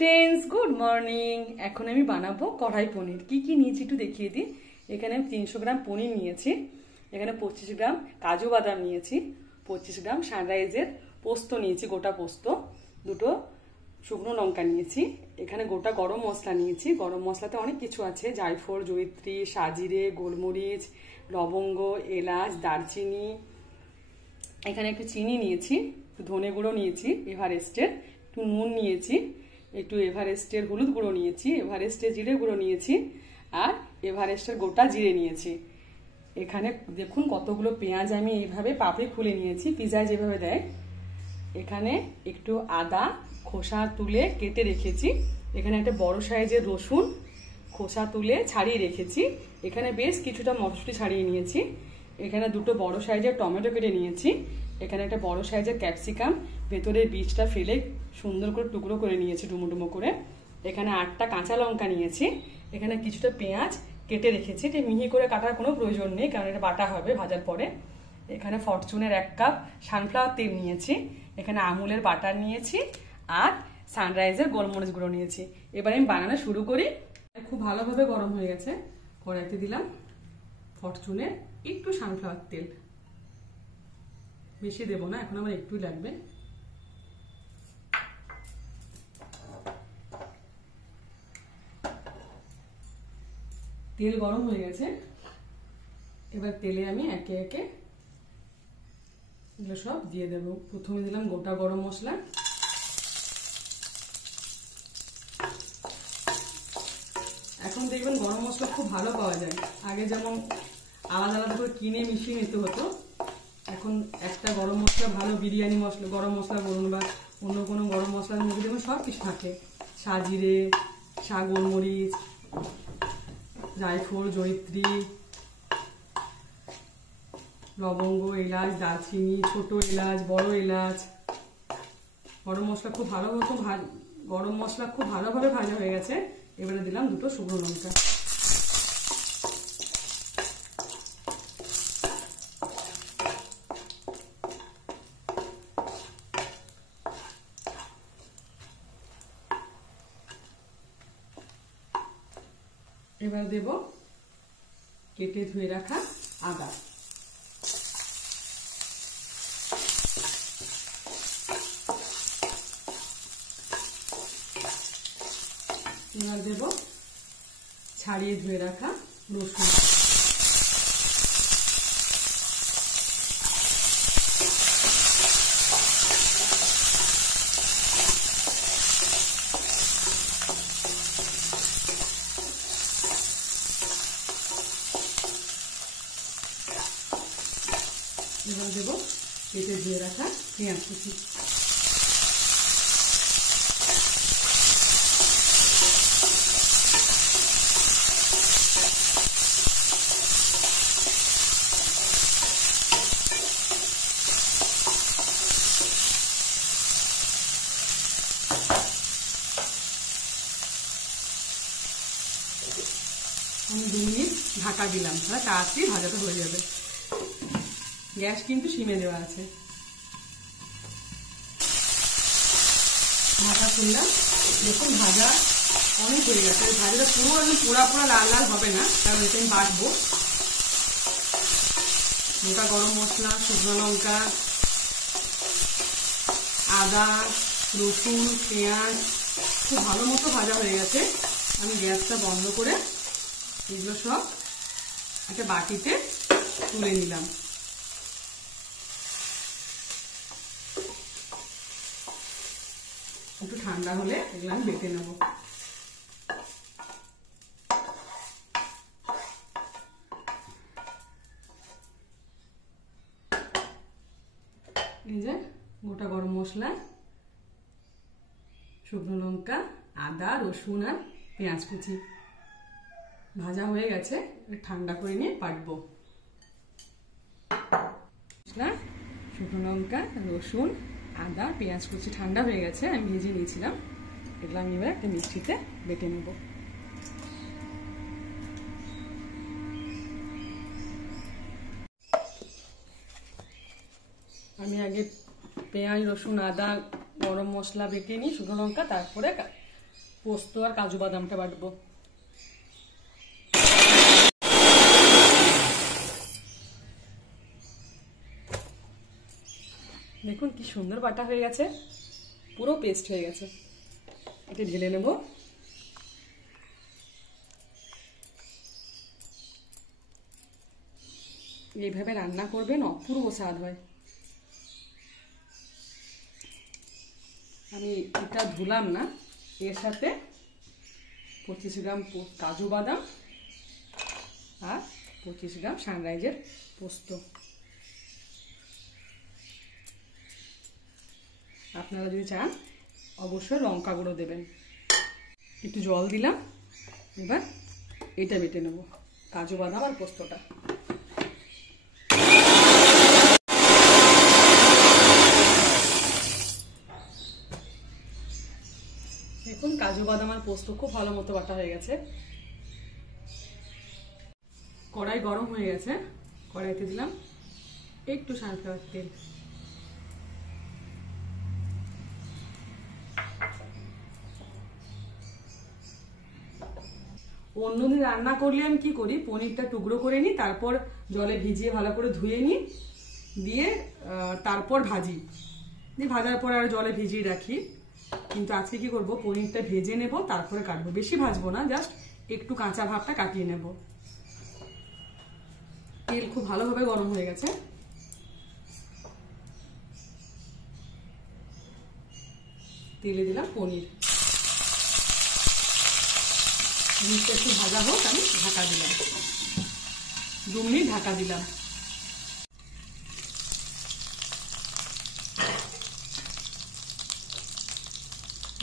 Friends good morning. এখন আমি বানাবো কড়াই পনির। কি কি নিয়েছি একটু দেখিয়ে দিই। এখানে আমি 300 গ্রাম পনির নিয়েছি, এখানে 25 গ্রাম কাজু বাদাম নিয়েছি, 25 গ্রাম সানরাইজের পোস্ত নিয়েছি, গোটা পোস্ত, দুটো শুকনো লঙ্কা নিয়েছি, এখানে গোটা গরম মশলা নিয়েছি। গরম মশলাতে অনেক কিছু আছে, জায়ফল, জয়িত্রী, সাজিরে, গোলমরিচ, লবঙ্গ, এলাচ, দারচিনি, এখানে একটু চিনি নিয়েছি, একটু ধনে গুঁড়ো নিয়েছি এভারেস্টের, একটু নুন নিয়েছি, একটু এভারেস্টের হলুদ গুঁড়ো নিয়েছি, এভারেস্টের জিরে গুঁড়ো নিয়েছি, আর এভারেস্টের গোটা জিরে নিয়েছি। এখানে দেখুন কতগুলো পেঁয়াজ আমি এইভাবে পাপড়ি খুলে নিয়েছি, পিজায় যেভাবে দেয়। এখানে একটু আদা খোসা তুলে কেটে রেখেছি, এখানে একটা বড় সাইজের রসুন খোসা তুলে ছাড়িয়ে রেখেছি, এখানে বেশ কিছুটা মটরশুঁটি ছাড়িয়ে নিয়েছি, এখানে দুটো বড় সাইজের টমেটো কেটে নিয়েছি, এখানে একটা বড় সাইজের ক্যাপসিকাম ভেতরের বীজটা ফেলে সুন্দর করে টুকরো করে নিয়েছি ডুমো ডুমো করে, এখানে 8টা কাঁচা লঙ্কা নিয়েছি, এখানে কিছুটা পেঁয়াজ কেটে রেখেছি। এটা মিহি করে কাটার কোনো প্রয়োজন নেই, কারণ এটা বাটা হবে ভাজার পরে। এখানে ফরচুনের 1 কাপ সানফ্লাওয়ার তেল নিয়েছি, এখানে আমুলের বাটার নিয়েছি, আর সানরাইজের গোলমরিচ গুঁড়ো নিয়েছি। এবার আমি বানানো শুরু করি। খুব ভালোভাবে গরম হয়ে গেছে, কড়াইতে দিলাম ফরচুনের একটু সানফ্লাওয়ার তেল, বেশি দেবো না, এখন আমার একটুই লাগবে। তেল গরম হয়ে গেছে, এবার তেলে আমি একে একে এগুলো সব দিয়ে দেব। প্রথমে দিলাম গোটা গরম মশলা, এখন দেখবেন গরম মশলা খুব ভালো পাওয়া যায়, আগে যেমন আলাদা আলাদা করে কিনে মিশিয়ে নিতে হতো, এখন একটা গরম মশলা, ভালো বিরিয়ানি মশলা গরম মশলা বলুন বা অন্য কোনো গরম মশলার মধ্যে যেমন সব কিছু থাকে, সাজিরে, গোলমরিচ, জায়ফল, জয়িত্রী, লবঙ্গ, এলাচ, দারচিনি, ছোট এলাচ, বড় এলাচ। গরম মশলা খুব ভালোভাবে ভাজা হয়ে গেছে, এবারে দিলাম দুটো শুকনো লঙ্কা। এবার দেব কেটে ধুয়ে রাখা আদা, এবার দেব ছাড়িয়ে ধুয়ে রাখা রসুন, এবার দেব কেটে ধুয়ে রাখা পেঁয়াজ কুচি, আমি 2 মিনিট ঢাকা দিলাম, তাহলে তাড়াতাড়ি ভাজাটা হয়ে যাবে। গ্যাস কিন্তু সিমে দেওয়া আছে। ঢাকা খুললাম, দেখুন ভাজা অনেক হয়ে গেছে। ভাজাটা পুরো একদম পোড়া পোড়া লাল লাল হবে না, কারণ এটা আমি বাটবো। গোটা গরম মশলা, শুকনো লঙ্কা, আদা, রসুন, পেঁয়াজ খুব ভালো মতো ভাজা হয়ে গেছে। আমি গ্যাসটা বন্ধ করে এগুলো সব একটা বাটিতে তুলে নিলাম। একটু ঠান্ডা হলে এগুলো আমি বেটে নেব। এই যে গোটা গরম মশলা, শুকনো লঙ্কা, আদা, রসুন আর পেঁয়াজ কুচি ভাজা হয়ে গেছে, ঠান্ডা করে নিয়ে বাটবো। শুকনো লঙ্কা, রসুন, আদা, পেঁয়াজ কুচি ঠান্ডা হয়ে গেছে, আমি ভেজে নিয়েছিলাম, এগুলো আমি এবার একটা মিক্সিতে বেটে নেব। আমি আগে পেঁয়াজ, রসুন, আদা, গরম মশলা বেটে নিই, শুকনো লঙ্কা, তারপরে পোস্ত আর কাজু বাদামটা বাটবো। দেখুন কি সুন্দর বাটা হয়ে গেছে, পুরো পেস্ট হয়ে গেছে। এটা ঢেলে নেব। এইভাবে রান্না করবেন, অপূর্ব স্বাদ হয়। আমি এটা ধুলাম না, এর সাথে 25 গ্রাম কাজু বাদাম আর 25 গ্রাম সানরাইজের পোস্ত। আপনারা যদি চান অবশ্যই লঙ্কা গুঁড়ো দেবেন। একটু জল দিলাম, এবার এটা বেটে নেব, কাজু বাদাম আর পোস্তটা। দেখুন কাজু বাদাম আর পোস্ত খুব ভালো মতো বাটা হয়ে গেছে। কড়াই গরম হয়ে গেছে, কড়াইতে দিলাম একটু সানফ্লাওয়ার তেল। অন্যদিন রান্না করলে আমি কি করি, পনিরটা টুকরো করে নিই, তারপর জলে ভিজিয়ে ভালো করে ধুয়ে নিই, দিয়ে তারপর ভাজি, দিয়ে ভাজার পর আর জলে ভিজিয়ে রাখি। কিন্তু আজকে কি করব, পনিরটা ভেজে নেব, তারপরে কাটবো। বেশি ভাজবো না, জাস্ট একটু কাঁচা ভাবটা কাটিয়ে নেব। তেল খুব ভালোভাবে গরম হয়ে গেছে। তেলে দিলাম পনির, পনিরটা একটু ভাজা হোক, আমি ঢাকা দিলাম, 2 মিনিট ঢাকা দিলাম।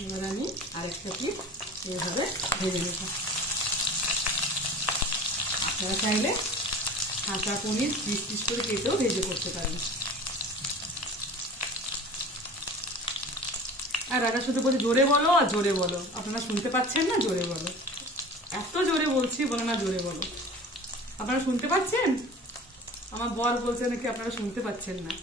এবার আমি আরেকটা পিস এইভাবে ভেজে নেব। আপনারা চাইলে কাঁচা পনির পিস পিস করে কেটেও ভেজে করতে পারেন। আর রাজা শুধু বলে জোরে বলো আর জোরে বলো, আপনারা শুনতে পাচ্ছেন না? জোরে বলো। এত জোরে বলছি, বলে না জোরে বলো। আপনারা শুনতে পাচ্ছেন? আমার বর বলছে নাকি আপনারা শুনতে পাচ্ছেন না।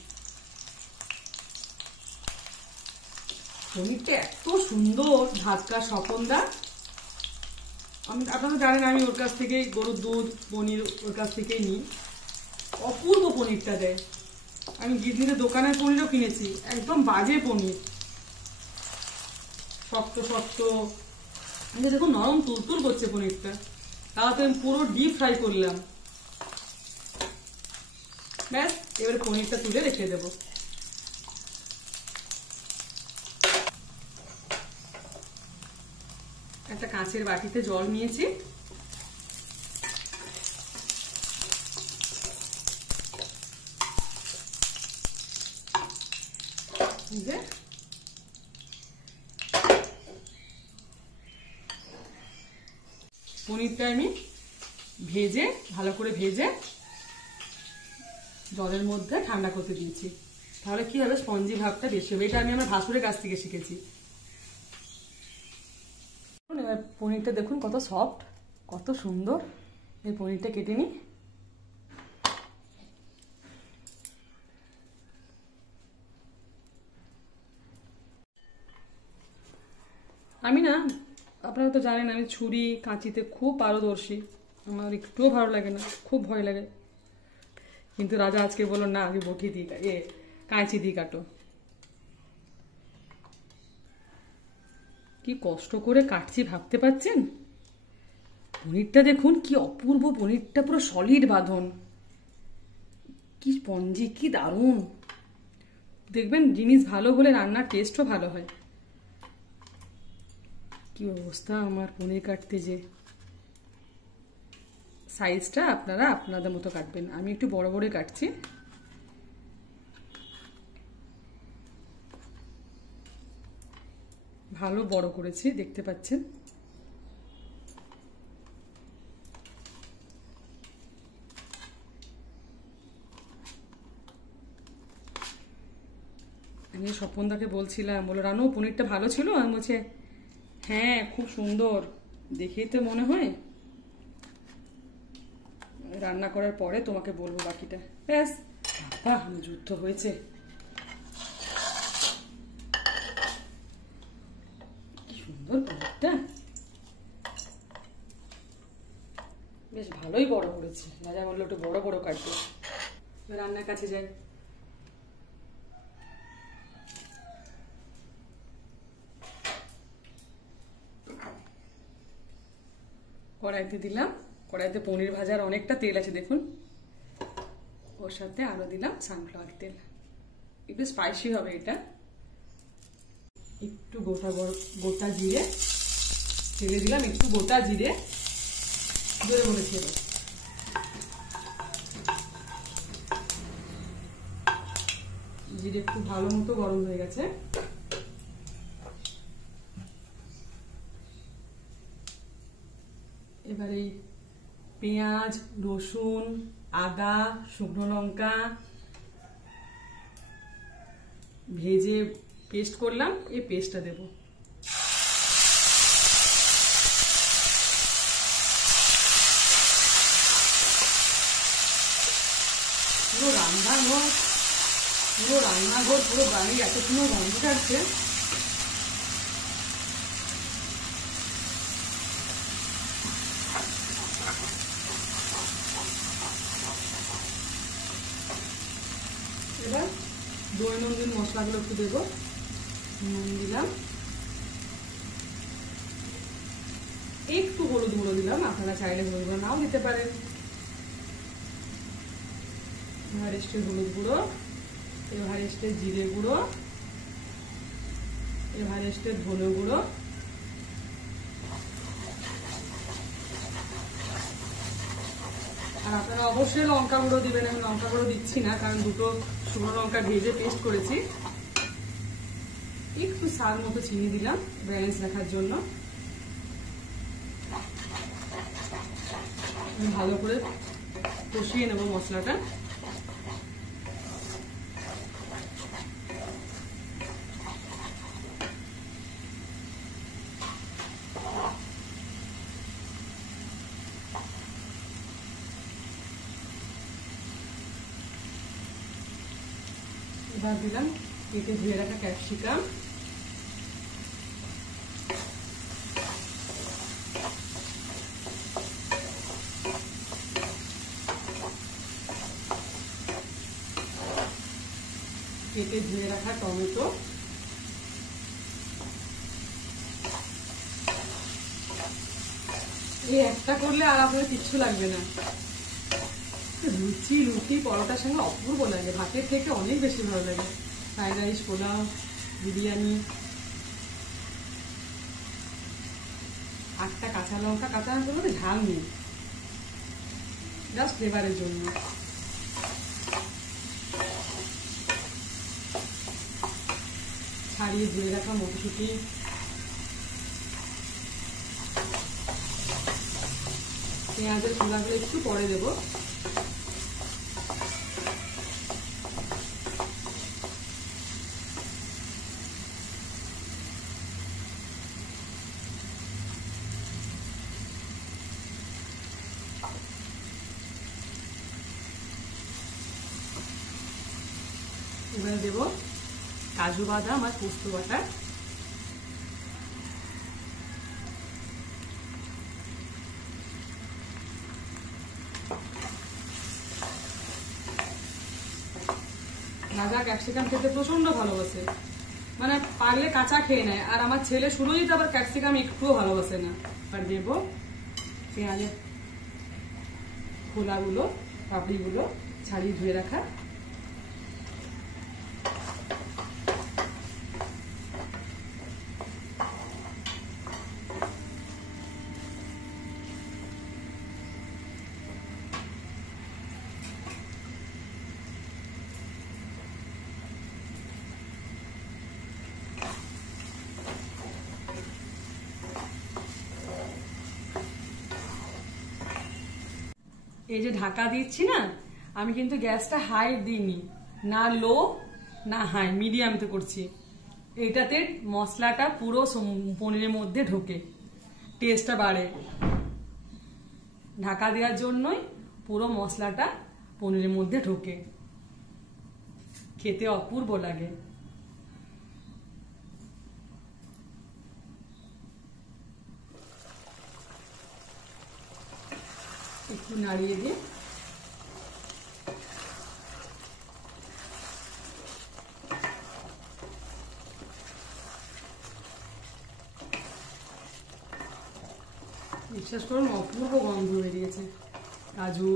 পনিরটা এত সুন্দর, ধাক্কা স্বপনদা, আপনারা জানেন আমি ওর কাছ থেকেই গরুর দুধ পনির ওর কাছ থেকেই নিই। অপূর্ব পনিরটা দেয়। আমি গিজনিতে দোকানের পনিরও কিনেছি, একদম বাজে পনির, শক্ত শক্ত। দেখুন নরম তুলতুল করছে পনিরটা, তাও তো আমি পুরো ডিপ ফ্রাই করলাম। ব্যাস, এবারে পনিরটা তুলে রেখে দেবো। একটা কাঁচের বাটিতে জল নিয়েছি, পনিরটা আমি ভেজে ভালো করে ভেজে জলের মধ্যে ঠান্ডা করতে দিয়েছি। তাহলে কি হবে, স্পঞ্জি ভাবটা বেশি হবে। এটা আমি আমার ভাসুরের কাছ থেকে শিখেছি। এবার পনিরটা দেখুন কত সফট, কত সুন্দর। এই পনিরটা কেটে নিই। আমি না, আপনারা তো জানেন আমি ছুরি কাঁচিতে খুব পারদর্শী, আমার একটুও ভালো লাগে না, খুব ভয় লাগে। কিন্তু রাজা আজকে বললো না, আমি বটি দিই, কাঁচি দিয়ে কাটো। কি কষ্ট করে কাটছি ভাবতে পারছেন? পনিরটা দেখুন কি অপূর্ব, পনিরটা পুরো সলিড বাঁধন, কি স্পঞ্জি, কি দারুণ। দেখবেন জিনিস ভালো হলে রান্নার টেস্টও ভালো হয়। কি অবস্থা আমার পনির কাটতে, যে সাইজটা আপনারা আপনাদের মতো কাটবেন, আমি একটু বড় বড় কাটছি। ভালো বড় করেছি, দেখতে পাচ্ছেন। আমি স্বপনদাকে বলছিলাম, বলো রানু পনিরটা ভালো ছিল? আমি বলছে হ্যাঁ খুব সুন্দর, দেখেই তো মনে হয়। রান্না করার পরে তোমাকে বলবো বাকিটা। ব্যাস, বাহ যুদ্ধ হয়েছে। কি সুন্দর পনিরটা। ভালোই বড় করেছি, রাজা বললো একটু বড় বড় কাটবে। রান্নার কাছে যাই। কড়াইতে দিলাম, কড়াইতে পনির ভাজার অনেকটা তেল আছে দেখুন, ওর সাথে আরো দিলাম সানফ্লাওয়ার তেল, একটু স্পাইসি হবে এটা। একটু গোটা জিরে ছেড়ে দিলাম, একটু গোটা জিরে, জোরে বলেছি। জিরে একটু ভালো মতো গরম হয়ে গেছে, এবারে পেঁয়াজ, রসুন, আদা, শুকনো লঙ্কা ভেজে পেস্ট করলাম, এই পেস্টটা দেব। পুরো রান্নাঘর পুরো বাড়ি এত সুন্দর গন্ধ ছাড়ছে। এবার দৈনন্দিন মশলাগুলো একটু দেবো। নুন দিলাম, একটু হলুদ গুঁড়ো দিলাম, আপনারা চাইলে হলুদ গুঁড়ো নাও দিতে পারেন। এভারেস্টের হলুদ গুঁড়ো, এভারেস্টের জিরে গুঁড়ো, এভারেস্টের ধনে গুঁড়ো, আর আপনারা অবশ্যই লঙ্কা গুঁড়ো দিবেন। আমি লঙ্কা গুঁড়ো দিচ্ছি না, কারণ দুটো শুকনো লঙ্কা ভেজে পেস্ট করেছি। একটু স্বাদ মতো চিনি দিলাম ব্যালেন্স রাখার জন্য। ভালো করে কষিয়ে নেব মশলাটা। এবার দিলাম কেটে ধুয়ে রাখা ক্যাপসিকাম, কেটে ধুয়ে রাখা টমেটো, এই একটা করলে আর আপনার কিচ্ছু লাগবে না। রুটি পরোটার সঙ্গে অপূর্ব লাগে, ভাতের থেকে অনেক বেশি ভালো লাগে। Fried rice, polao, biryani. 8টা কাঁচা লঙ্কা মানে ঝাল নেই, জাস্ট ফ্লেভারের জন্য। ছাড়িয়ে ধুয়ে রাখা মটরশুঁটি, পেঁয়াজের খোলাগুলো একটু পরে দেবো। এবারে দেব কাজু বাদাম আর পোস্ত বাটা। রাজা ক্যাপসিকাম খেতে প্রচন্ড ভালোবাসে, মানে পারলে কাঁচা খেয়ে নেয়। আর আমার ছেলে শুরুই তো আবার ক্যাপসিকাম একটুও ভালোবাসে না। আর দেব পেঁয়াজের খোলাগুলো, পাপড়িগুলো ছাড়িয়ে ধুয়ে রাখা। এই যে ঢাকা দিচ্ছি না, আমি কিন্তু গ্যাসটা হাই দিইনি, না লো না হাই, মিডিয়ামতে করছি। এটাতে মশলাটা পুরো পনিরের মধ্যে ঢোকে, টেস্টটা বাড়ে। ঢাকা দেওয়ার জন্যই পুরো মশলাটা পনিরের মধ্যে ঢোকে, খেতে অপূর্ব লাগে। একটু নাড়িয়ে দিয়ে বিশ্বাস করুন অপূর্ব গন্ধ বেরিয়েছে। কাজু,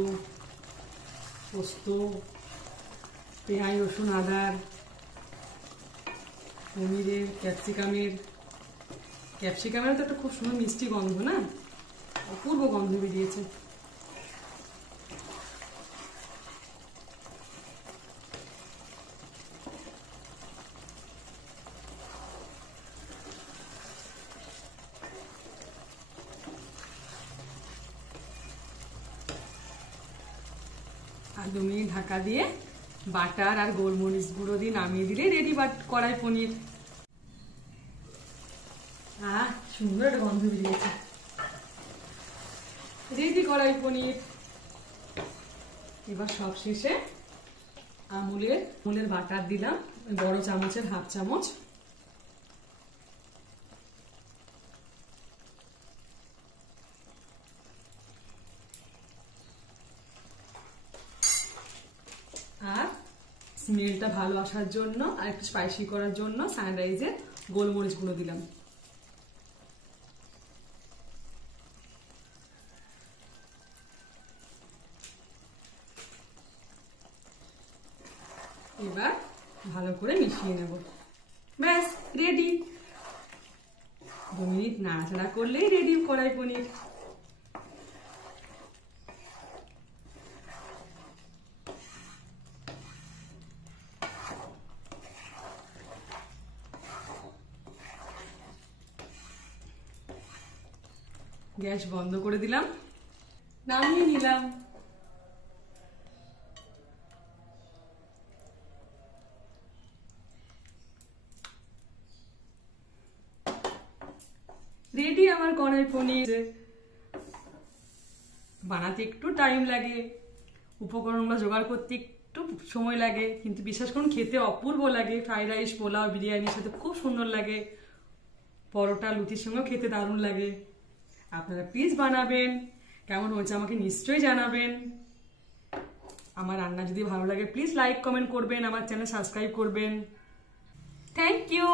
পোস্ত, পেঁয়াজ, রসুন, আদার, পনিরের, ক্যাপসিকামের তো একটা খুব সুন্দর মিষ্টি গন্ধ না, অপূর্ব গন্ধ বেরিয়েছে। আর 2 মিনিট ঢাকা দিয়ে বাটার আর গোলমরিচ গুঁড়ো দিয়ে নামিয়ে দিলে রেডি কড়াই পনির। সুন্দর একটা গন্ধ বেরিয়েছে। রেডি কড়াই পনির। এবার সব শেষে আমুলের বাটার দিলাম, বড় চামচের 1/2 চামচ। আর স্মেলটা ভালো আসার জন্য আর একটু স্পাইসি করার জন্য সানরাইজের গোলমরিচ গুঁড়ো দিলাম। এবার ভালো করে মিশিয়ে নেব। ব্যাস রেডি। 2 মিনিট নাড়াচাড়া করলেই রেডি কড়াই পনির। গ্যাস বন্ধ করে দিলাম, নামিয়ে নিলাম। রেডি আমার কড়াই পনির। বানাতে একটু টাইম লাগে, উপকরণগুলো জোগাড় করতে একটু সময় লাগে, কিন্তু বিশ্বাস করুন খেতে অপূর্ব লাগে। ফ্রাইড রাইস, পোলাও, বিরিয়ানির সাথে খুব সুন্দর লাগে। পরোটা, লুচির সঙ্গেও খেতে দারুণ লাগে। আপনারা প্লিজ বানাবেন। কেমন হয়েছে আমাকে নিশ্চয়ই জানাবেন। আমার রান্না যদি ভালো লাগে প্লিজ লাইক কমেন্ট করবেন, আমার চ্যানেল সাবস্ক্রাইব করবেন। Thank you.